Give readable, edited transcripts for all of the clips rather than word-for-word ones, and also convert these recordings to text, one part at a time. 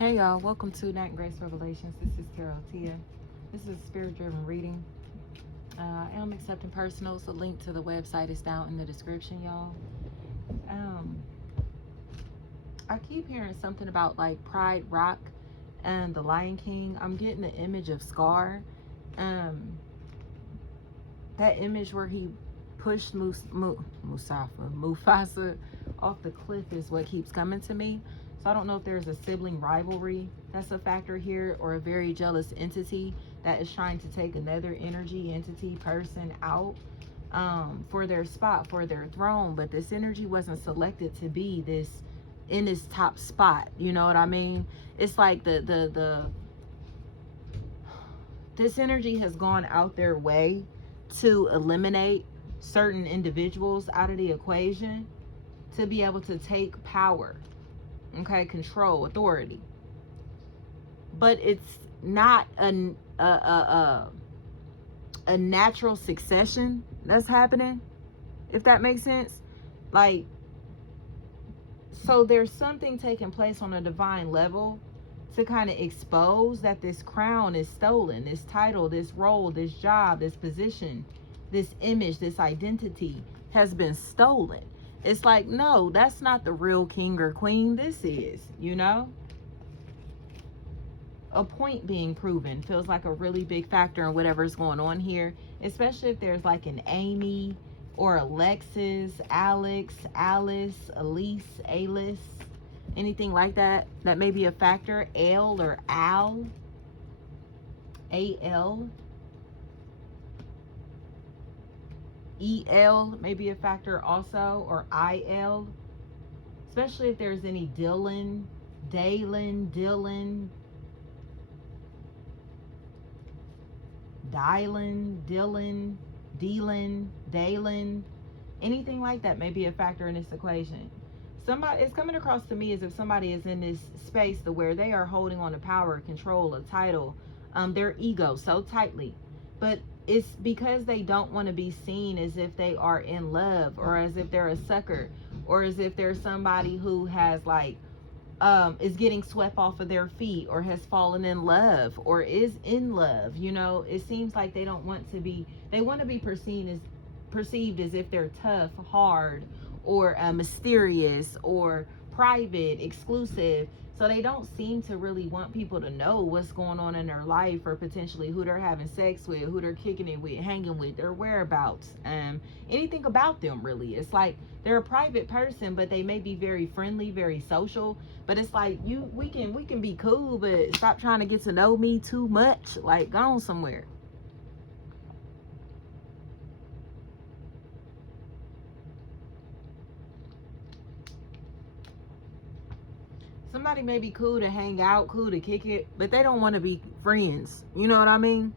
Hey y'all, welcome to Nat and Grace Revelations. This is Carol Tia. This is a spirit-driven reading. I am accepting personals. The link to the website is down in the description, y'all. I keep hearing something about like Pride Rock and the Lion King. I'm getting the image of Scar. That image where he pushed Mufasa off the cliff is what keeps coming to me. So I don't know if there's a sibling rivalry that's a factor here, or a very jealous entity that is trying to take another energy, entity, person out for their spot, for their throne. But this energy wasn't selected to be this in this top spot. You know what I mean? It's like this energy has gone out their way to eliminate certain individuals out of the equation to be able to take power, okay, control, authority. But it's not a natural succession that's happening, if that makes sense. Like, so there's something taking place on a divine level to kind of expose that this crown is stolen, this title, this role, this job, this position, this image, this identity has been stolen. It's like, no, that's not the real king or queen. This is, you know, a point being proven feels like a really big factor in whatever's going on here, especially if there's like an Amy or Alexis, Alex, Alice, Elise, Alice, anything like that, that may be a factor. L or Al, A-L, E-L may be a factor also, or I-L, especially if there's any Dylan, Dalen, Dylan, Dylan, Dylan, Dylan, Dalen, anything like that may be a factor in this equation. Somebody, it's coming across to me as if somebody is in this space to where they are holding on to power, control, a title, their ego so tightly. But it's because they don't want to be seen as if they are in love, or as if they're a sucker, or as if they're somebody who has like is getting swept off of their feet, or has fallen in love, or is in love. You know, it seems like they don't want to be, they want to be perceived as if they're tough, hard, or mysterious, or private, exclusive. So they don't seem to really want people to know what's going on in their life, or potentially who they're having sex with, who they're kicking it with, hanging with, their whereabouts, anything about them really. It's like they're a private person, but they may be very friendly, very social. But it's like, we can be cool, but stop trying to get to know me too much. Like, go on somewhere. Somebody may be cool to hang out, cool to kick it, but they don't want to be friends. You know what I mean?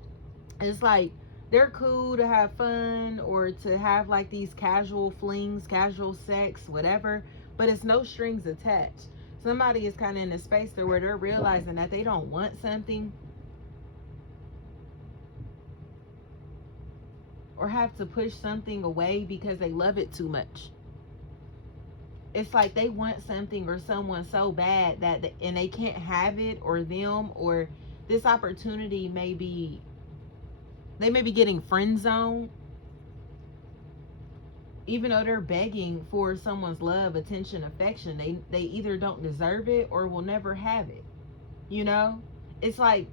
It's like they're cool to have fun, or to have like these casual flings, casual sex, whatever, but it's no strings attached. Somebody is kind of in a space where they're realizing that they don't want something, or have to push something away because they love it too much. It's like they want something or someone so bad that and they can't have it, or them, or this opportunity may be, they may be getting friend zoned, even though they're begging for someone's love, attention, affection. They either don't deserve it or will never have it. You know, it's like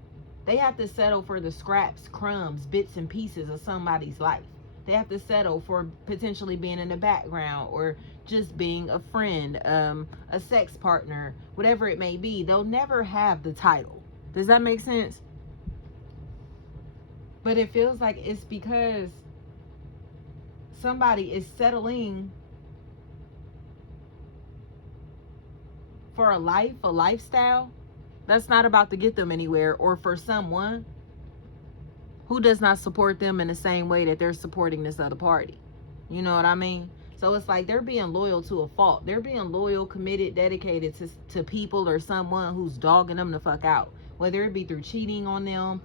they have to settle for the scraps, crumbs, bits and pieces of somebody's life. They have to settle for potentially being in the background, or just being a friend, a sex partner, whatever it may be. They'll never have the title. Does that make sense? But it feels like it's because somebody is settling for a life, a lifestyle that's not about to get them anywhere, or for someone who does not support them in the same way that they're supporting this other party. You know what I mean? So it's like they're being loyal to a fault. They're being loyal, committed, dedicated to people or someone who's dogging them the fuck out, whether it be through cheating on them.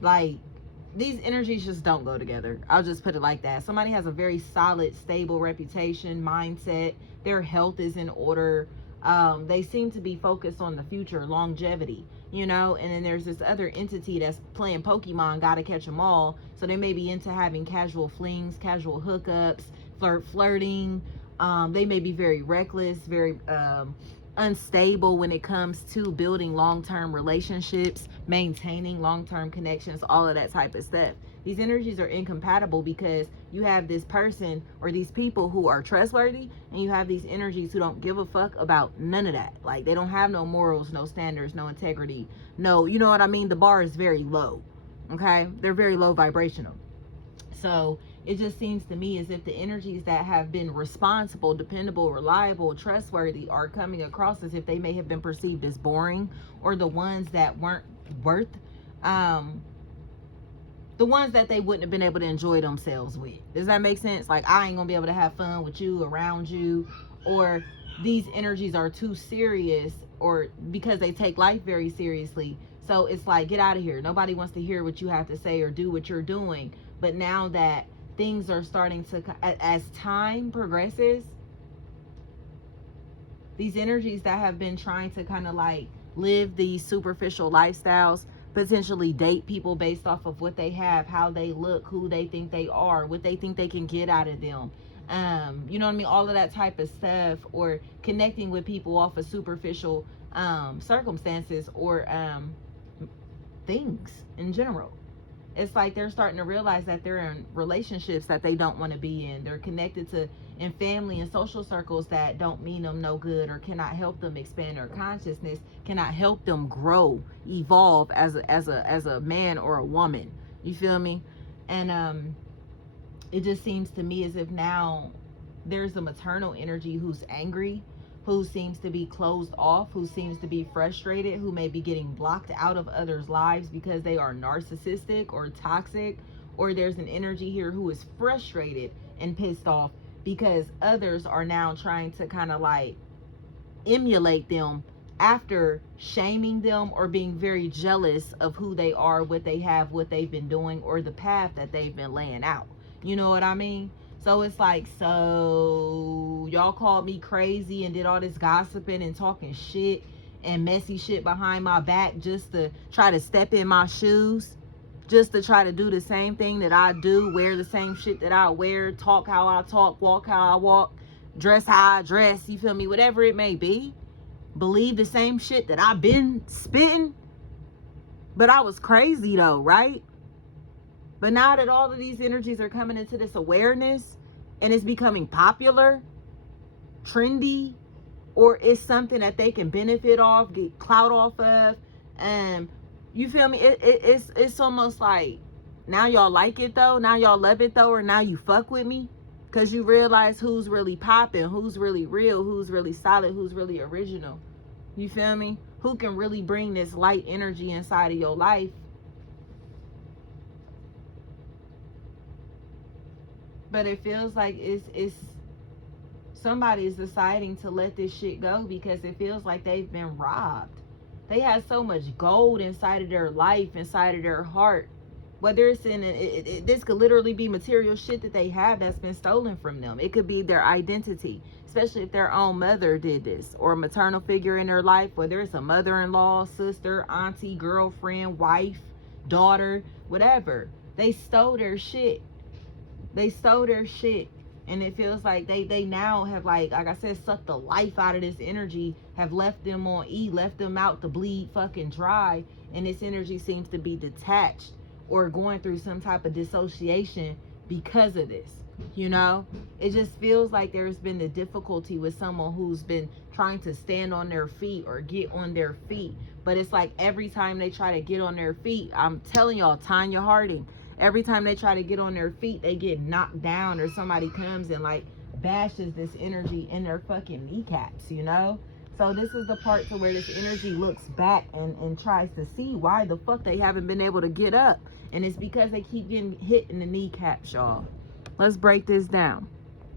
Like, these energies just don't go together. I'll just put it like that. Somebody has a very solid, stable reputation, mindset. Their health is in order. They seem to be focused on the future, longevity, you know. And then there's this other entity that's playing Pokemon, gotta catch them all. So they may be into having casual flings, casual hookups, flirting. They may be very reckless, very unstable when it comes to building long-term relationships, maintaining long-term connections, all of that type of stuff. These energies are incompatible because you have this person or these people who are trustworthy, and you have these energies who don't give a fuck about none of that. Like, they don't have no morals, no standards, no integrity, no, you know what I mean? The bar is very low, okay? They're very low vibrational. So it just seems to me as if the energies that have been responsible, dependable, reliable, trustworthy are coming across as if they may have been perceived as boring, or the ones that weren't worth, the ones that they wouldn't have been able to enjoy themselves with. Does that make sense? Like, I ain't gonna be able to have fun with you, around you, or these energies are too serious, or because they take life very seriously. So it's like, get out of here. Nobody wants to hear what you have to say or do what you're doing. But now that things are starting to, as time progresses, these energies that have been trying to kind of like live these superficial lifestyles, potentially date people based off of what they have, how they look, who they think they are, what they think they can get out of them, you know what I mean, all of that type of stuff, or connecting with people off of superficial circumstances, or things in general. It's like they're starting to realize that they're in relationships that they don't want to be in. They're connected to in family and social circles that don't mean them no good, or cannot help them expand their consciousness, cannot help them grow, evolve as a man or a woman. You feel me? And it just seems to me as if now there's a maternal energy who's angry, who seems to be closed off, who seems to be frustrated, who may be getting blocked out of others' lives because they are narcissistic or toxic. Or there's an energy here who is frustrated and pissed off because others are now trying to kind of like emulate them after shaming them, or being very jealous of who they are, what they have, what they've been doing, or the path that they've been laying out. You know what I mean? So it's like, so y'all called me crazy and did all this gossiping and talking shit and messy shit behind my back just to try to step in my shoes, just to try to do the same thing that I do, wear the same shit that I wear, talk how I talk, walk how I walk, dress how I dress, you feel me, whatever it may be, believe the same shit that I've been spitting. But I was crazy though, right? But now that all of these energies are coming into this awareness and it's becoming popular, trendy, or it's something that they can benefit off, get clout off of, and you feel me? It's almost like now y'all like it though, now y'all love it though, or now you fuck with me because you realize who's really popping, who's really real, who's really solid, who's really original. You feel me? Who can really bring this light energy inside of your life. But it feels like it's somebody is deciding to let this shit go because it feels like they've been robbed. They had so much gold inside of their life, inside of their heart. Whether it's in this could literally be material shit that they have that's been stolen from them. It could be their identity, especially if their own mother did this, or a maternal figure in their life, whether it's a mother-in-law, sister, auntie, girlfriend, wife, daughter, whatever. They stole their shit. They stole their shit. And it feels like they now have, like I said, sucked the life out of this energy, have left them on E, left them out to bleed fucking dry. And this energy seems to be detached or going through some type of dissociation because of this. You know, it just feels like there's been a difficulty with someone who's been trying to stand on their feet or get on their feet. But it's like every time they try to get on their feet, I'm telling y'all, Tanya Harding, every time they try to get on their feet, they get knocked down, or somebody comes and like bashes this energy in their fucking kneecaps, you know? So this is the part to where this energy looks back and tries to see why the fuck they haven't been able to get up. And it's because they keep getting hit in the kneecaps, y'all. Let's break this down.